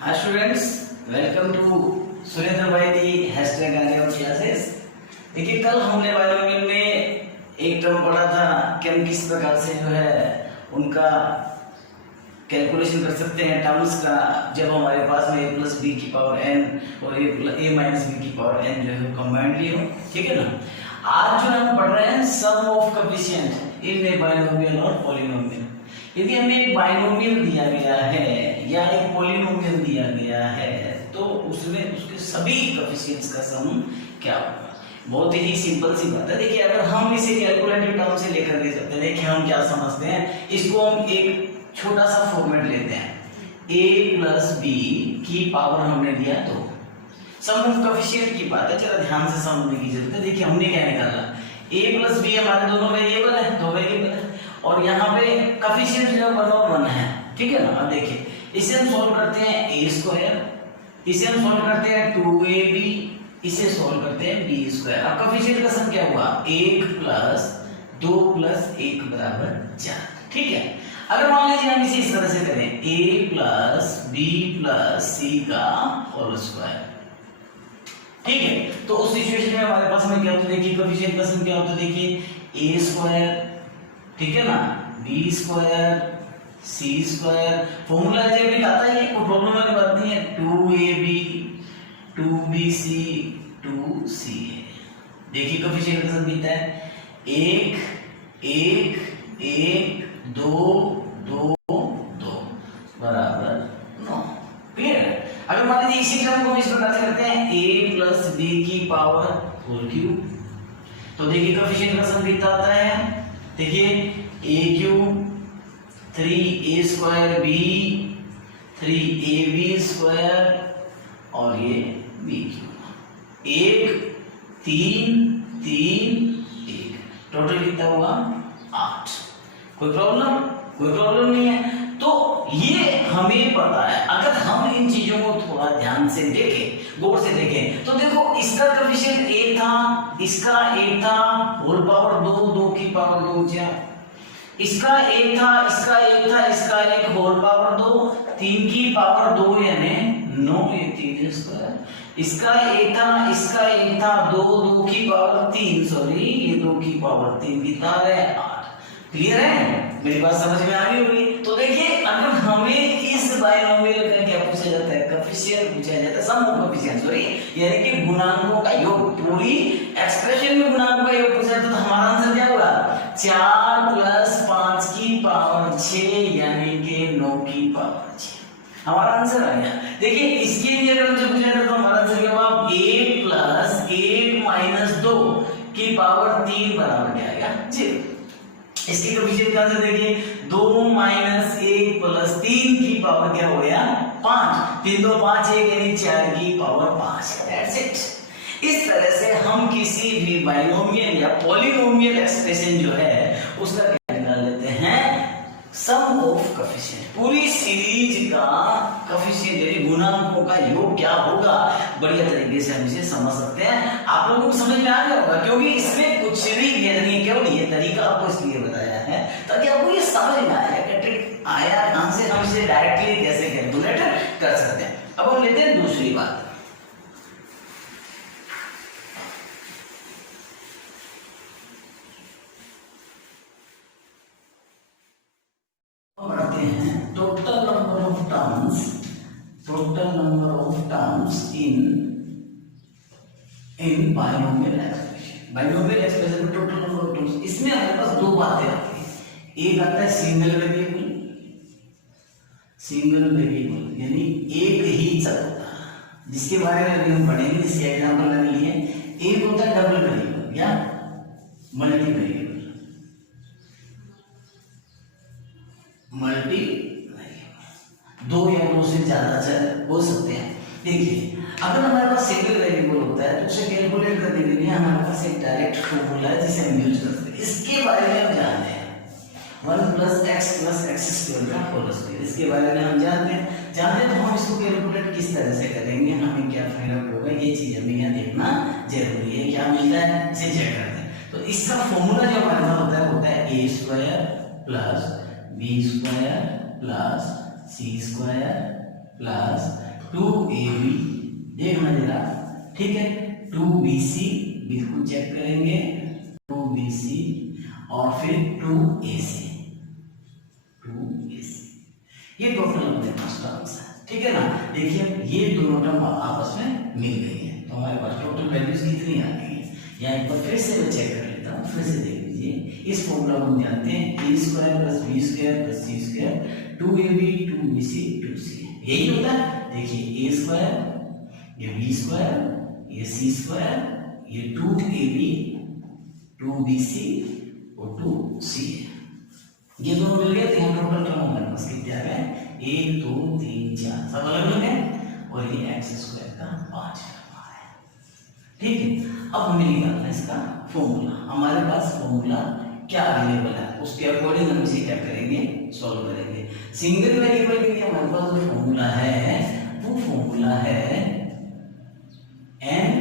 Hi students, welcome to Surendra भाई दी hashtag are classes. देखिए कल हमने बायोलॉजी में एक टर्म पढ़ा था कि हम किस प्रकार से जो है उनका कैलकुलेशन कर सकते हैं टर्म्स का, जब हमारे पास में a प्लस बी की पावर n और a माइनस बी की पावर n जो है कंबाइंडली हो। ठीक है ना। आज जो हम पढ़ रहे हैं sum of coefficient in a binomial और पॉलिनोमियल। यदि हमें एक बाइनोमियल दिया गया है या एक पॉलिनोमियल दिया गया है तो उसमें उसके सभी कोएफिशिएंट्स का सम क्या होगा। बहुत ही सिंपल सी बात है। देखिए अगर हम इसे कैलकुलेटिव टर्म से लेकर के चलते हैं, देखिए हम क्या समझते हैं, इसको हम एक छोटा सा फॉर्मेट लेते हैं। a प्लस बी की पावर हमने दिया 2, सम ऑफ कोएफिशिएंट की बात है, चलो ध्यान से समझने की जरूरत है। देखिए हमने क्या निकाला, a प्लस बी हमारे दोनों वेरिएबल है, दो वेरिएबल है और यहाँ पे कोएफिशिएंट जो 1 और 1 है। ठीक है ना। अब देखिए इसे हम सॉल्व करते हैं a स्क्वायर, इसे हम सॉल्व करते हैं 2ab, इसे सॉल्व करते हैं b स्क्वायर। अब कोएफिशिएंट का सम क्या हुआ, 1 प्लस 2 प्लस 1 बराबर 4। ठीक है। अगर मान लीजिए हम इसे इस तरह से करें a plus b plus c का होल स्क्वायर। ठीक है। तो उस सिचुएशन में हमारे पास में क्या होता है, देखिए कोएफिशिएंट का सम क्या होता है, देखिए a स्क्वायर, ठीक है ना, b square c square, formula जब आता है, कोई प्रॉब्लम वाली बात नहीं है। 2ab 2bc 2ca। देखिए कोएफिशिएंट का सम कितना है, 1 1 1 2 2 2 बराबर 9। क्लियर। अगर मान लीजिए इसी टर्म को इस प्रकार से करते हैं a प्लस b की पावर होल क्यूब, तो देखिए कोएफिशिएंट का सम कितना आता है, देखिए a cube 3a square b 3ab square और ये b क्यूब 1 3 3 1, टोटल कितना हुआ 8। कोई प्रॉब्लम नहीं है। तो ये हमें पता है। अगर हम इन चीजों को थोड़ा ध्यान से देखें, गौर से देखें, तो देखो इसका कोएफिशिएंट 1 था, इसका 1 था, होल पावर 2 2 की पावर 2 4, इसका 1 था, इसका 1 था, इसका 1 होल पावर 2 3 की पावर 2 यानी 9, ये 3 स्क्वायर, इसका 1 था, इसका 1 था, 2 2 की पावर 3, सॉरी ये 2 की पावर 3 कितना है 8। क्लियर है, मेरी बात समझ में आ गई होगी। तो देखिए अगर हमें इस बाइनोमियल का क्या पूछा जाता है, कोएफिशिएंट पूछा जाता है, सम ऑफ कोएफिशिएंट, सॉरी यानी कि गुणांकों का योग, पूरी एक्सप्रेशन में गुणांकों का योग पूछा जाता है, तो हमारा आंसर क्या होगा 4 प्लस 5 की पावर 6 यानी कि 9 की पावर 6, हमारा आंसर आ गया। देखिए इसके लिए अगर हमसे पूछा जाता तो हमारा आंसर क्या होगा, 1 प्लस 1 माइनस 2 की पावर 3 बराबर क्या आएगा 0। इसकी कोएफिशिएंट का आंसर देखिए 2 माइनस 1 प्लस 3 की पावर क्या हो गया 5, 3 2 5 1 यानी 4 की पावर 5। That's it. इस तरह से हम किसी भी बाइनोमियल या पॉलिनोमियल एक्सप्रेशन जो है उसका क्या निकाल लेते हैं, सम ऑफ कोएफिशिएंट। पूरी सीरीज का कोएफिशिएंट यानी गुणांकों का योग क्या होगा, बढ़िया तरीके से हम इसे समझ सकते हैं। आप लोगों को समझ में आ गया होगा, क्योंकि इसमें कुछ भी भेद नहीं है, केवल ये तरीका आपको इसलिए बताया है ताकि आपको ये समझ में आया कि ट्रिक आया कहां से, हम इसे डायरेक्टली कैसे कैलकुलेट कर सकते हैं। अब हम लेते हैं दूसरी बात। पढ़ते हैं total number of terms in binomial expression. Binomial expression में टोटल नंबर ऑफ टर्म्स, इसमें हमारे पास दो बातें आती हैं। एक आता है सिंगल वेरिएबल यानी एक ही चर जिसके बारे में अभी हम पढ़ेंगे, जिसके एग्जांपल मैंने लिए। एक होता है डबल वेरिएबल या मल्टी वेरिएबल, दो या दो से ज्यादा चर हो सकते हैं। देखिए अगर हमारे पास सिंगल वेरिएबल होता है तो उसे कैलकुलेट करने के लिए हमारे पास एक डायरेक्ट फॉर्मूला है जिसे हम यूज कर सकते हैं। इसके बारे में हम जानते हैं 1 plus x plus x square का होल स्क्वायर, इसके बारे में हम जानते हैं। तो हम इसको कैलकुलेट किस तरह से करेंगे, हमें क्या फाइंड आउट होगा, ये चीज हमें यहाँ देखना जरूरी है। क्या मिलता है इसे चेक करते हैं। तो इसका फॉर्मूला जो हमारे पास होता है a square plus b square plus c square plus 2ab देखना जरा, ठीक है, 2bc बिल्कुल चेक करेंगे, 2bc और फिर 2ac, ये टोटल अपने पास टर्म्स है, ठीक है ना। देखिए ये दोनों टर्म आपस में मिल गई है, तो हमारे पास टोटल वैल्यूज कितनी आ गई है। यहाँ एक बार फिर से मैं चेक कर लेता हूँ, फिर से देख लीजिए। इस फॉर्मूला को हम जानते हैं a square plus b square plus c square 2ab 2bc 2c, यही होता है। देखिए a स्क्वायर, ये b स्क्वायर, ये c स्क्वायर, ये 2ab 2bc और 2c है, ये दोनों मिल गए। तो यहाँ टोटल टर्म हमारे पास कितने आ गए, 1 2 3 4 सब अलग अलग है, और ये एक्स स्क्वायर का 5 टर्म है, ठीक है। अब हमें निकालना है इसका फॉर्मूला। हमारे पास फॉर्मूला क्या अवेलेबल है, उसके अकॉर्डिंग हम इसे क्या करेंगे, सॉल्व करेंगे। सिंगल वेरिएबल के लिए हमारे पास जो फॉर्मूला है वो फॉर्मूला है n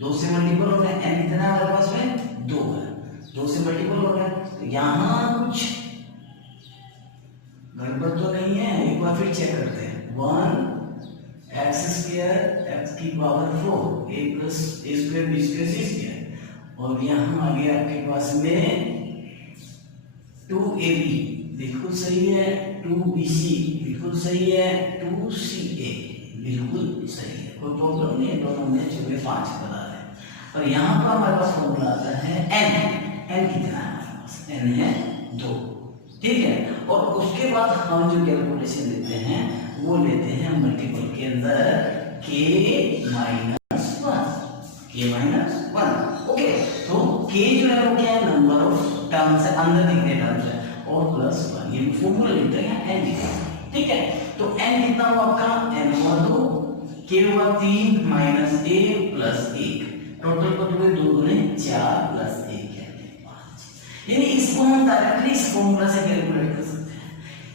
2 से मल्टीपल हो गया, n कितना है हमारे पास में 2 है, 2 से मल्टीपल हो गया। तो यहां कुछ गड़बड़ तो नहीं है, एक बार फिर चेक करते हैं। 1 एक्स स्क्वायर एक्स की power 4 a plus a square b square c square, और यहाँ आ गया आपके पास में 2ab बिल्कुल सही है, 2bc बिल्कुल सही है, 2ca बिल्कुल सही है, कोई प्रॉब्लम नहीं है, दोनों में जो 5 बता रहे हैं। और यहाँ पर हमारे पास फॉर्मूला आता है n कितना है हमारे पास, n है 2, ठीक है। और उसके बाद हम जो कैलकुलेशन लेते हैं वो लेते हैं मल्टीपल के अंदर k माइनस 1, ओके। तो k जो है वो क्या है, नंबर ऑफ टर्म्स है, अंदर कितने टर्म्स है, और प्लस 1, ये फॉर्मूला लिखते हैं n लिखते हैं, ठीक है। तो n कितना हुआ आपका, n हुआ 2, k हुआ 3 माइनस a प्लस 1, टोटल पर 2 दूनी 4 प्लस 1 है 5, यानी इसको हम डायरेक्टली इस फॉर्मूला से कैलकुलेट कर सकते हैं।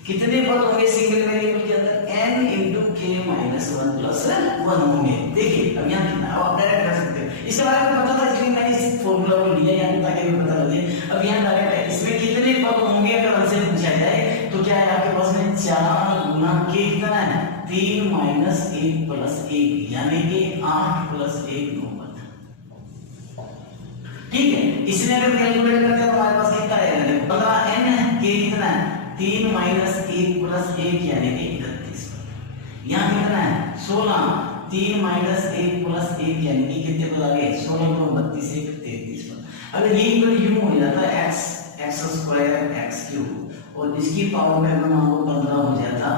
कितने पद होंगे सिंगल वेरिएबल के अंदर, n into k minus 1 plus 1 होंगे। देखिए अब यहाँ कितना, अब आप डायरेक्ट कर सकते हो, इसके बारे में पता था इसलिए मैंने इस फॉर्मूला को लिया यहाँ ताकि हमें पता लगे। अब यहाँ डायरेक्ट है, इसमें कितने पद होंगे अगर हमसे पूछा जाए तो क्या है आपके पास में 4 गुना k कितना है 3 माइनस 1 प्लस 1, यानी कि 8 प्लस 1 9 पद, ठीक है। इसमें अगर कैलकुलेट करते हैं तो हमारे पास कितना है 15, n है, k कितना है 3 माइनस 1 प्लस 1 यानी कि 31 पद। यहाँ कितना है 16, 3 माइनस 1 प्लस 1 यानी कि कितने पद आ गए 16 को 32 1 33 पद। अगर ये इक्वल यूं हो जाता है x स्क्वायर x क्यूब और इसकी पावर में अगर मान लो 15 हो जाता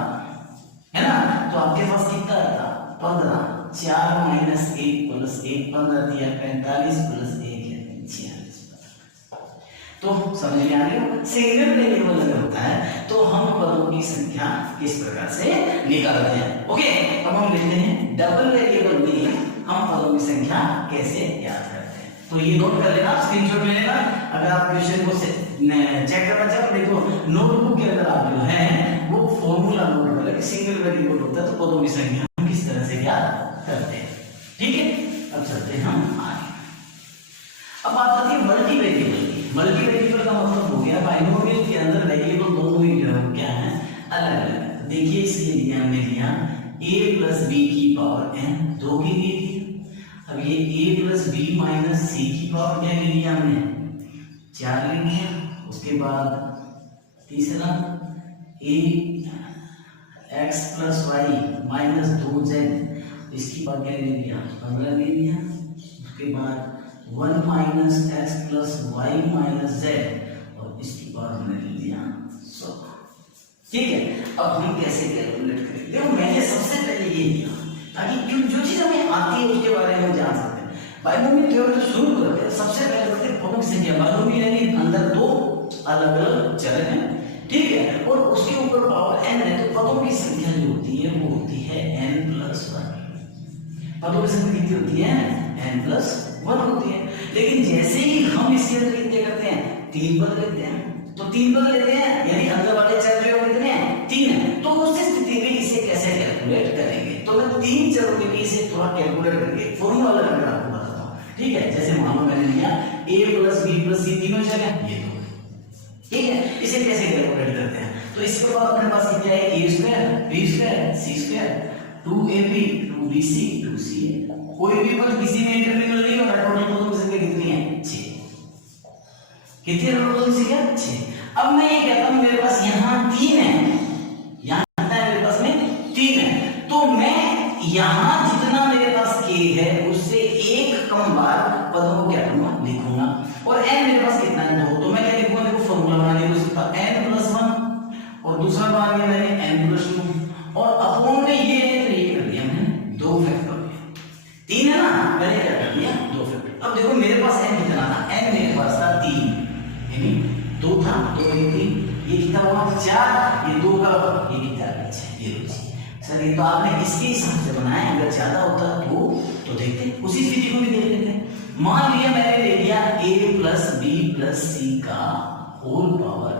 है ना, तो आपके पास कितना आता 15, 4 माइनस 1 प्लस 1 15 दिया 45 प्लस 1 है 46। तो समझ में आ गया, सिंगल वेरिएबल अगर होता है तो हम पदों की संख्या किस प्रकार से निकालते हैं। ओके, अब हम लेते हैं डबल वेरिएबल में हम पदों की संख्या कैसे याद करते हैं। तो ये नोट कर लेना, स्क्रीनशॉट ले लेना। अगर आप क्वेश्चन को चेक करना चाहते हो देखो नोटबुक के अंदर आप जो है वो फॉर्मूला नोट कर ले, सिंगल वेरिएबल होता है तो पदों की संख्या हम किस तरह से याद करते हैं, ठीक है। अब चलते हैं हम आगे। अब बात आती है मल्टी वेरिएबल की। मल्टी वेरिएबल का मतलब हो गया बाइनोमियल के अंदर वेरिएबल दोनों ही जो है क्या है अलग अलग। देखिए इसके लिए हमने लिया a प्लस बी की पावर n 2 की ली थी। अब ये a प्लस बी माइनस सी की पावर क्या ले लिया हमने 4 ले लिया। उसके बाद तीसरा a x plus Y minus 2z इसकी पावर क्या ले लिया 15 ले लिया। उसके बाद 1 minus X plus Y minus Z और इसकी पावर हमने ले लिया 100, ठीक है। अब हम कैसे कैलकुलेट करें, देखो मैंने सबसे पहले ये लिया ताकि जो चीज हमें आती है उसके बारे में जान सकते हैं। बाइनोमियल थ्योरम तो शुरू करते हैं, सबसे पहले करते हैं पदों की संख्या। बाइनोमियल यानी अंदर 2 अलग अलग चर हैं, ठीक है, और उसके ऊपर पावर n है, तो पदों की संख्या जो होती है वो होती है n प्लस 1। पदों की संख्या कितनी होती है n प्लस 1 होती है। लेकिन जैसे ही हम इसके अंदर कितने करते हैं 3 पद लेते हैं, तो 3 पद लेते हैं यानी अंदर वाले चर जो कितने हैं 3 है, तो उस स्थिति में इसे कैसे कैलकुलेट करेंगे। तो मैं 3 चरों के लिए इसे थोड़ा कैलकुलेट करके फॉर्मूला लगाकर आपको बताता हूं, ठीक है। जैसे मान लो मैंने लिया a plus b plus c तीनों चर हैं ये दो, ठीक है। इसे कैसे कैलकुलेट करते हैं, तो इसके बाद अपने पास क्या है a square b square c 2ab 2bc 2ca। कोई भी पद किसी में इंटरमिनल नहीं होगा। टोटल पदों की संख्या कितनी है? 6। कितनी है टोटल पदों की संख्या? 6। अब मैं ये कहता हूं मेरे पास यहाँ 3 है, यहाँ कितना है मेरे पास में? 3 है। तो मैं यहाँ जितना मेरे पास k है उससे एक कम बार पदों को क्या करूंगा? लिखूंगा। और n मेरे पास कितना है? 2। तो मैं क्या लिखूंगा? देखो फॉर्मूला बना लिया उसका n+1 और दूसरा बार ये मैंने n+2 और अपॉन में ये है तो ये कर दिया मैंने 2 फैक्टोरियल। 3 है ना, मैंने क्या कर दिया? 2 फैक्टोरियल। अब देखो मेरे पास n कितना था? n मेरे पास था 3, यानी 2 था तो ये 3, ये कितना हुआ? 4, ये 2 का ये कितना है? 6। ये लो सर, ये तो आपने इसके हिसाब से बनाया, अगर ज्यादा होता तो देखते हैं। उसी स्थिति को भी देख लेते हैं। मान लिया मैंने ले लिया a + b + c का होल पावर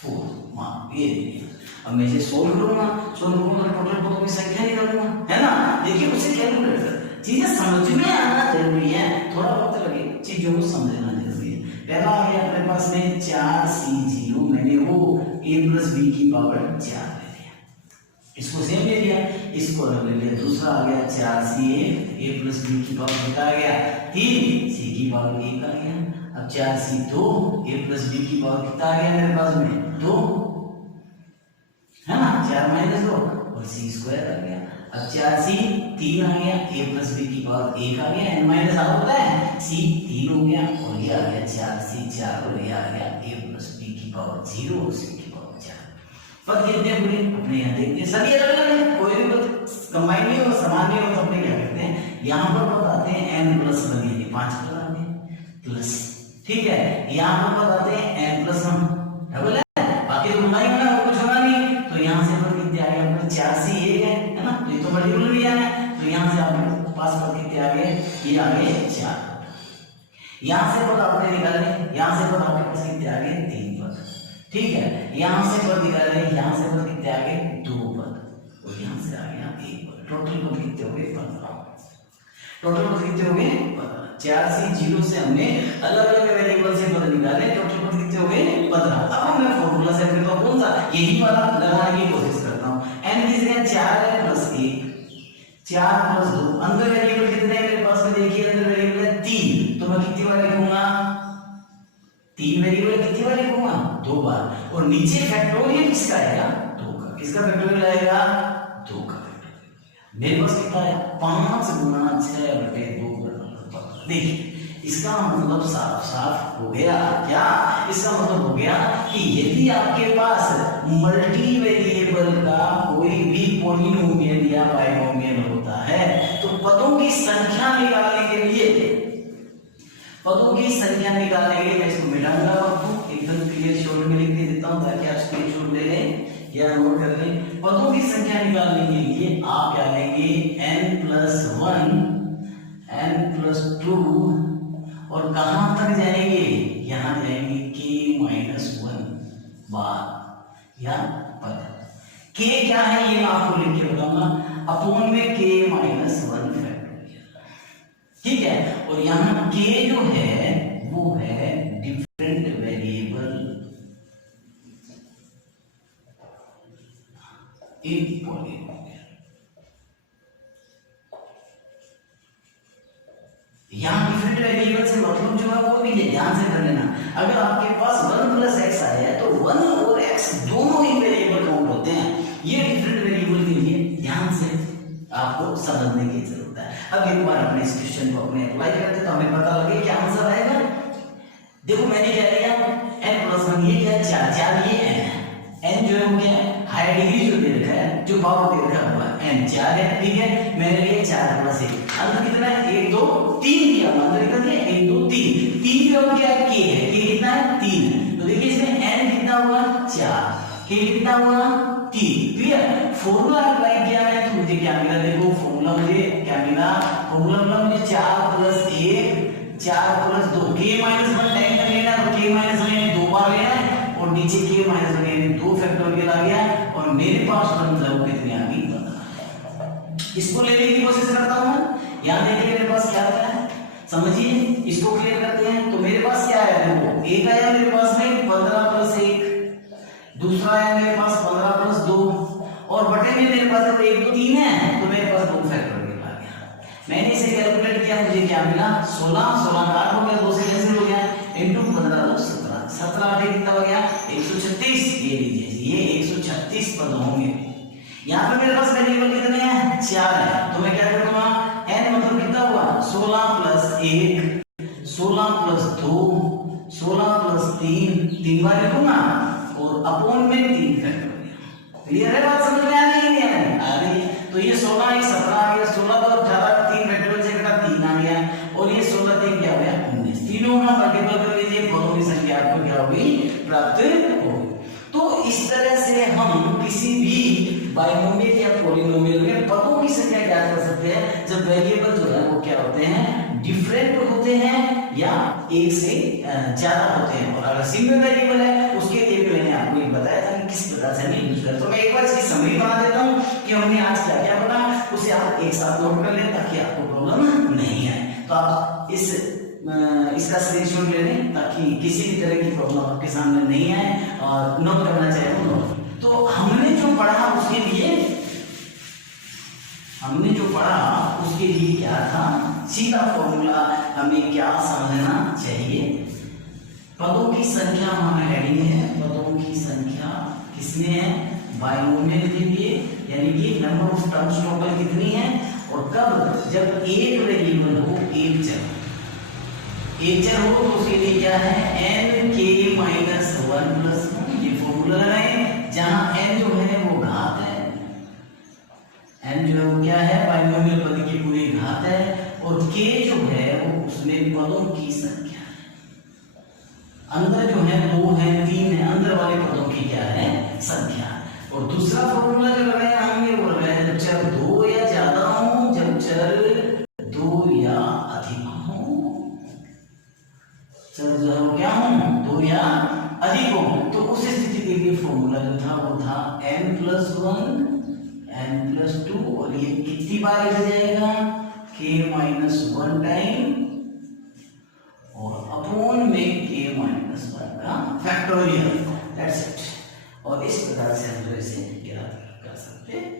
4, मान ये ले लिया। अब मैं इसे सोल्व करूंगा तो टोटल पदों की संख्या निकालूंगा, है ना। देखिए उसे कैलकुलेट कर, चीजें समझ में आना जरूरी है, थोड़ा वक्त लगे, चीजों को समझना जरूरी है। पहला आ गया अपने पास में 4c0, मैंने वो a + b की पावर 4 ले लिया, इसको सेम ले लिया, इसको अलग ले लिया। दूसरा आ गया 4c1 a + b की पावर कितना आ गया? 3, c की पावर 1 आ गया। अब 4c2 a + b की पावर कितना आ गया मेरे पास में? 2, है ना, 4 - 2 और c² आ गया। अब 4c3 आ गया, a + b की पावर 1 आ गया, n - आधा होता है, c3 हो गया और ये आ गया 4c4 और ये आ गया a + b की पावर 0 और c की पावर 4। पद कितने पूरे अपने यहाँ देखते हैं, सभी अलग अलग है, कोई भी पद कंबाइन नहीं हो, समान नहीं हो, तो अपने क्या करते हैं यहाँ पर बताते हैं n+1, यानी 5 पद आते हैं प्लस, ठीक है। यहाँ पर बताते हैं n+1 डबल है, बाकी तो गुना ही होना, कुछ होना नहीं। तो यहाँ से पद कितने आ गए अपने? 4c1 है ना, तो ये तो मल्टीपल भी आना है, तो यहाँ से आपके पास पद कितने आ गए? ये आ गए 4। यहाँ से पद आपने निकाले, यहाँ से पद आपके पास कितने आ गए? 3 पद, ठीक है। यहाँ से पद निकाले, यहाँ से पद कितने आ गए? 2 पद और यहाँ से आ गया 1 पद। टोटल पद कितने हो गए? 15। टोटल पद कितने हो गए? 15। 4c0 से हमने अलग अलग वेरिएबल से पद निकाले, टोटल पद कितने हो गए? 15। अब मैं फॉर्मूला से अपने पास कौन सा यही वाला लगाने की कोशिश करता हूँ। n की जगह 4 है + 1, 4 + 2, अंदर वेरिएबल कितने हैं मेरे पास में? देखिए अंदर वेरिएबल है 3, तो मैं कितनी बार लिखूंगा? 3 वेरिएबल कितनी बार लिखूंगा? 2 बार। और नीचे फैक्टोरियल किसका आएगा? 2 का। किसका फैक्टोरियल आएगा? 2 का फैक्टोरियल। मेरे पास कितना है? 5 × 6/2। देखिए इसका मतलब साफ साफ हो गया क्या? इसका मतलब हो गया कि यदि आपके पास मल्टी वेरिएबल का कोई भी पॉलिनोमियल या बाइनोमियल होता है तो पदों की संख्या निकालने के लिए मैं इसको मिटाऊंगा, आपको एकदम क्लियर शॉर्ट में लिख के देता हूं ताकि आप स्क्रीनशॉट ले लें या नोट कर लें। पदों की संख्या निकालने के लिए आप क्या लेंगे? n+1 n+2 और कहां तक जाएंगे? यहां जाएंगे k-1 बार या पद। k क्या है ये मैं आपको लिख के बताऊंगा, अपॉन में k-1 फैक्टोरियल, ठीक है। और यहां k जो है वो है डिफरेंट वेरिएबल इन पॉलिनोमियल। यहाँ डिफरेंट वेरिएबल से मतलब जो है वो भी ध्यान से कर लेना। अगर आपके पास 1 + x आया है तो 1 और x दोनों ही वेरिएबल काउंट होते हैं। ये डिफरेंट वेरिएबल के लिए ध्यान से आपको समझने की जरूरत है। अब एक बार अपने इस क्वेश्चन को अपने अप्लाई करते तो हमें पता लगे क्या आंसर आएगा। देखो मैंने क्या लिया n+1, ये क्या है? 4 ये n जो है वो क्या है? हायर डिग्री जो दे रखा है, जो पावर दे रखा हुआ है n 4 है, ठीक है। मैंने लिया 4 + 1, अंदर कितना है? 1 2 3 दिया, अंदर कितना दिया? 1 2 3, 3 की वैल्यू क्या है? k है, k कितना है? 3। तो देखिए इसमें n कितना हुआ? 4, k कितना हुआ? 3। क्लियर? फॉर्मूला अप्लाई किया है तो मुझे क्या मिला? देखो फॉर्मूला मुझे क्या मिला? फॉर्मूला मुझे 4 + 1 4 + 2, k-1 टाइम कर लेना, तो k-1 2 बार लेना है और नीचे k-1 2 फैक्टोरियल आ गया और मेरे पास मतलब कितनी आ गई? 15। इसको लेने की कोशिश करता हूं। यहां देखिए मेरे पास क्या आता है, समझिए, इसको क्लियर करते हैं। तो मेरे पास क्या आया? देखो एक आया मेरे पास में 15 + 1, दूसरा आया मेरे पास 15 + 2 और बटे में मेरे पास अगर 1 2 3 है तो मेरे पास 2 फैक्टोरियल आ गया। मैंने इसे कैलकुलेट किया, मुझे क्या मिला 16 16 का 8 हो गया, 2 से कैंसिल हो गया, इनटू 15 2 17 17 8 कितना हो गया 136। ये लीजिए ये 136 पद होंगे। यहाँ पे मेरे पास वेरिएबल कितने हैं 4 है, तो मैं क्या करूंगा n मतलब कितना हुआ 16 प्लस 1 16 प्लस 2 16 प्लस 3 3 बार लिखूंगा और अपॉन में 3 फैक्टोरियल। क्लियर है बात, समझ में आ रही है नहीं आ रही? तो ये 16 ये 17 आ गया, 16 तो 18 3 फैक्टोरियल से घटा 3 आ गया और ये 16 3 क्या हो गया 19। तीनों का मल्टीपल कर लीजिए, पदों की संख्या आपको क्या होगी प्राप्त होगी। तो इस तरह से हम किसी भी बाइनोमियल या पॉलिनोमियल में पदों की संख्या क्या कर सकते हैं जब वेरिएबल जो है वो क्या होते हैं डिफरेंट होते हैं या एक से ज्यादा होते हैं। और अगर सिंगल वेरिएबल है उसके लिए भी मैंने आपको ये बताया था कि किस प्रकार से हमें यूज करते हैं। तो मैं एक बार इसकी समरी बना देता हूँ कि हमने आज क्या क्या पढ़ा, उसे आप एक साथ नोट कर लें ताकि आपको प्रॉब्लम नहीं आए। तो आप इसका स्क्रीनशॉट ले लें ताकि किसी भी तरह की प्रॉब्लम आपके सामने नहीं आए और नोट करना चाहे तो नोट। तो हमने जो पढ़ा उसके लिए क्या था, सीधा फॉर्मूला हमें क्या समझना चाहिए। पदों की संख्या हमारे हेडिंग है, पदों की संख्या किसमें है बाइनोमियल के लिए, यानी कि नंबर ऑफ टर्म्स टोटल कितनी है और कब, जब एक वेरिएबल हो एक चर हो तो उसके लिए क्या है n k माइनस 1 प्लस 1। ये फॉर्मूला लगाएं जहां n जो है वो घात है, n जो है वो क्या है बाइनोमियल पद की पूरी घात है और k जो है वो उसमें पदों की संख्या है। अंदर जो है 2 है 3 है, अंदर वाले पदों की क्या है संख्या। और दूसरा फॉर्मूला जो लगाया हमने वो लगाया जब चर 2 या ज्यादा हो, जब चर 2 या अधिक हो, चर जो है वो क्या हो 2 या अधिक हो, तो उस स्थिति के लिए फॉर्मूला जो था वो था n प्लस 1 n प्लस 2 और ये कितनी बार लिखा जाएगा k माइनस 1 टाइम और अपॉन में k माइनस 1 का फैक्टोरियल। That's it. और इस प्रकार से हम जो इसे ज्ञात कर सकते हैं।